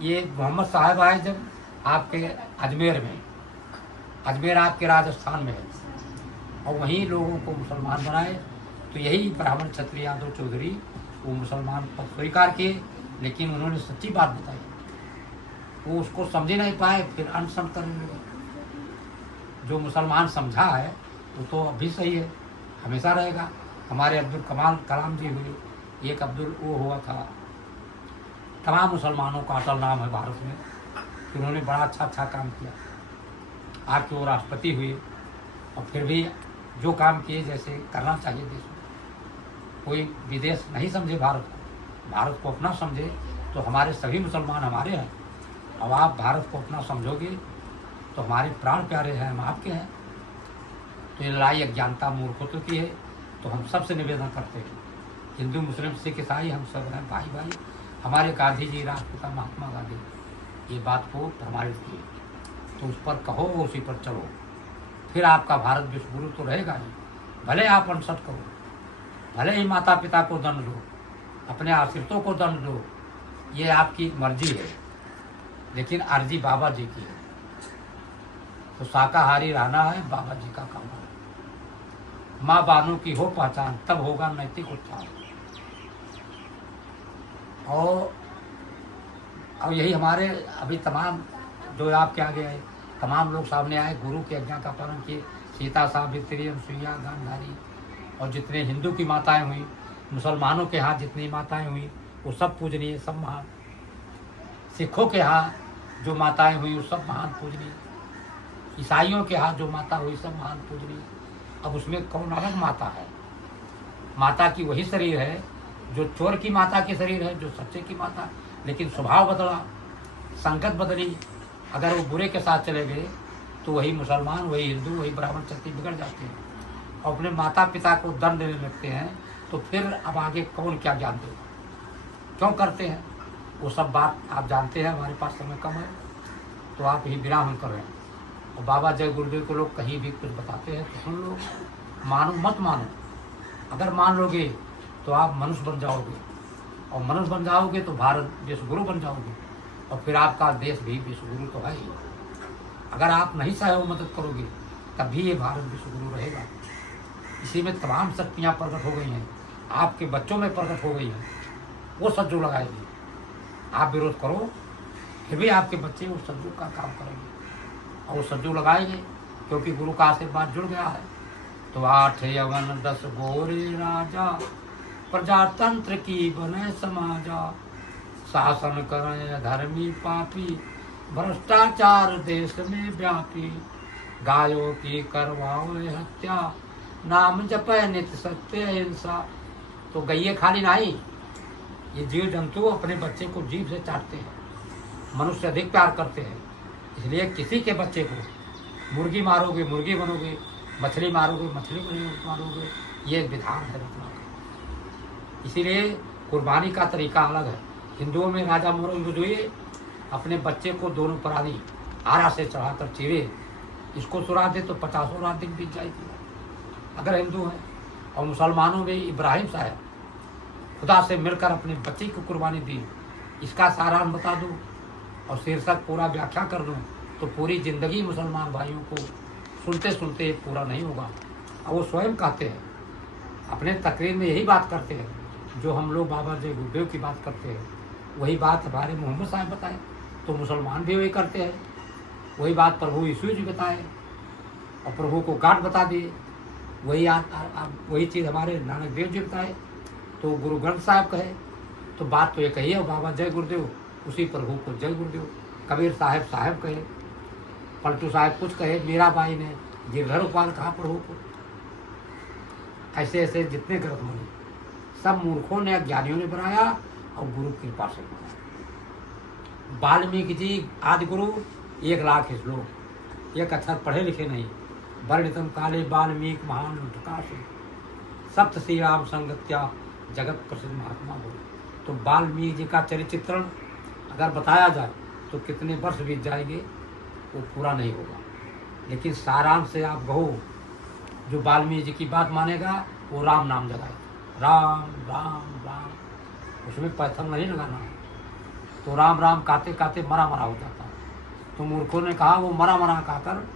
ये मोहम्मद साहब आए जब आपके अजमेर में, अजमेर आपके राजस्थान में है, और वहीं लोगों को मुसलमान बनाए। तो यही ब्राह्मण क्षत्रिय यादव चौधरी वो मुसलमान पद स्वीकार किए, लेकिन उन्होंने सच्ची बात बताई, वो उसको समझ नहीं पाए, फिर अनशन करने लगे। जो मुसलमान समझा है वो तो अभी सही है, हमेशा रहेगा। हमारे अब्दुल कलाम जी हुए, एक अब्दुल वो हुआ था, तमाम मुसलमानों का अटल नाम है भारत में कि उन्होंने बड़ा अच्छा काम किया। आपके वो राष्ट्रपति हुए, और फिर भी जो काम किए जैसे करना चाहिए देश में। कोई विदेश नहीं समझे भारत को, भारत को अपना समझे, तो हमारे सभी मुसलमान हमारे हैं। अब आप भारत को अपना समझोगे तो हमारे प्राण प्यारे हैं, हम आपके हैं। तो ये लड़ाई अज्ञानता मूर्खत्व की है। तो हम सबसे निवेदन करते हैं, हिंदू मुस्लिम सिख ईसाई हम सब हैं भाई भाई। हमारे गांधी जी, राष्ट्रपिता महात्मा गांधी ये बात को प्रमाणित किए, तो उस पर कहो, उसी पर चलो, फिर आपका भारत विश्व गुरु तो रहेगा ही। भले आप अनशन करो, भले ही माता पिता को दंड दो, अपने आश्रितों को दंड दो, ये आपकी मर्जी है, लेकिन अर्जी बाबा जी की है। तो शाकाहारी रहना है, बाबा जी का काम है। माँ बानों की हो पहचान, तब होगा नैतिक उत्थान। और यही हमारे अभी तमाम जो आपके आगे आए तमाम लोग सामने आए, गुरु की आज्ञा का पालन किए। सीता, सावित्री, अनसुईया, गांधारी, और जितने हिंदू की माताएं हुई, मुसलमानों के यहाँ जितनी माताएं हुई वो सब पूजनीय, सब महान। सिखों के यहाँ जो माताएं हुई वो सब महान पूजनीय। ईसाइयों के यहाँ जो माता हुई सब महान पूजनीय। अब उसमें कौन अलग माता है? माता की वही शरीर है जो चोर की माता की शरीर है, जो सच्चे की माता, लेकिन स्वभाव बदला, संगत बदली। अगर वो बुरे के साथ चले गए तो वही मुसलमान, वही हिंदू, वही ब्राह्मण क्षत्रिय बिगड़ जाते हैं और अपने माता पिता को दंड देने लगते हैं। तो फिर अब आगे कौन क्या ज्ञान देगा? क्यों करते हैं वो सब बात आप जानते हैं। हमारे पास समय कम है तो आप यही विराम हम कर रहे हैं। और बाबा जय गुरुदेव को लोग कहीं भी कुछ बताते हैं तो सुन लो, मानो मत मानो। अगर मान लोगे तो आप मनुष्य बन जाओगे, और मनुष्य बन जाओगे तो भारत विश्व गुरु बन जाओगे, और फिर आपका देश भी विश्व गुरु तो है ही। अगर आप नहीं सहयोग मदद करोगे तब भी ये भारत विश्व गुरु रहेगा। इसी में तमाम शक्तियाँ प्रकट हो गई हैं, आपके बच्चों में प्रकट हो गई हैं, वो सज्जू लगाएगी। आप विरोध करो फिर भी आपके बच्चे उस सज्जू का काम करेंगे और वो सज्जू लगाएंगे, क्योंकि गुरु का आशीर्वाद जुड़ गया है। तो 8 यवन 10 गोरे राजा, प्रजातंत्र की बने समाजा, शासन करें धर्मी पापी, भ्रष्टाचार देश में व्यापी, गायों की करवाओ हत्या, नाम जपे नित्य सत्य अहिंसा। तो गैये खाली नहीं, ये जीव जंतु अपने बच्चे को जीभ से चाटते हैं, मनुष्य अधिक प्यार करते हैं। इसलिए किसी के बच्चे को मुर्गी मारोगे मुर्गी बनोगे, मछली मारोगे मछली मारोगे, ये विधान है रत्ना का। इसीलिए कुर्बानी का तरीका अलग है। हिंदुओं में राजा मृगजय अपने बच्चे को दोनों प्राणी आरा से चढ़ाकर चीरे, इसको सुरा दे तो 50 रात दिन बीत जाएगी अगर हिंदू हैं। और मुसलमानों में इब्राहिम साहब खुदा से मिलकर अपने बच्चे की कुर्बानी दी। इसका सारांश बता दूँ और शीर्षक पूरा व्याख्या कर दूँ तो पूरी ज़िंदगी मुसलमान भाइयों को सुनते सुनते पूरा नहीं होगा। और वो स्वयं कहते हैं, अपने तकरीर में यही बात करते हैं, जो हम लोग बाबा जय गुरुदेव की बात करते हैं वही बात हमारे मोहम्मद साहब बताए, तो मुसलमान भी वही करते हैं। वही बात प्रभु यीशु जी बताए और प्रभु को गांठ बता दिए। वही चीज़ हमारे नानक देव जी बताए, तो गुरु ग्रंथ साहब कहे। तो बात तो ये कही है, बाबा जय गुरुदेव, उसी प्रभु को जय गुरुदेव। कबीर साहब साहब कहे, पलटू साहब कुछ कहे, मीराबाई ने गिरधर उपाल कहा प्रभु को। ऐसे ऐसे जितने ग्रंथ बने सब मूर्खों ने, अज्ञानियों ने बनाया और गुरु की कृपा से बनाया। वाल्मीकि जी आदि गुरु 1 लाख श्लोक, एक अक्षर पढ़े लिखे नहीं, वर्णितम काले वाल्मीकि महान प्रकाश, सप्त श्री राम संगत्या जगत प्रसिद्ध महात्मा बोले। तो वाल्मीकि जी का चरित्रण अगर बताया जाए तो कितने वर्ष बीत जाएंगे वो पूरा नहीं होगा। लेकिन सारांश से आप कहो, जो वाल्मीकि जी की बात मानेगा वो राम नाम जगाए, राम राम राम, उसमें पैथर नहीं लगाना है। तो राम राम कहते कहते मरा मरा हो जाता। तो मूर्खों ने कहा वो मरा मरा कहकर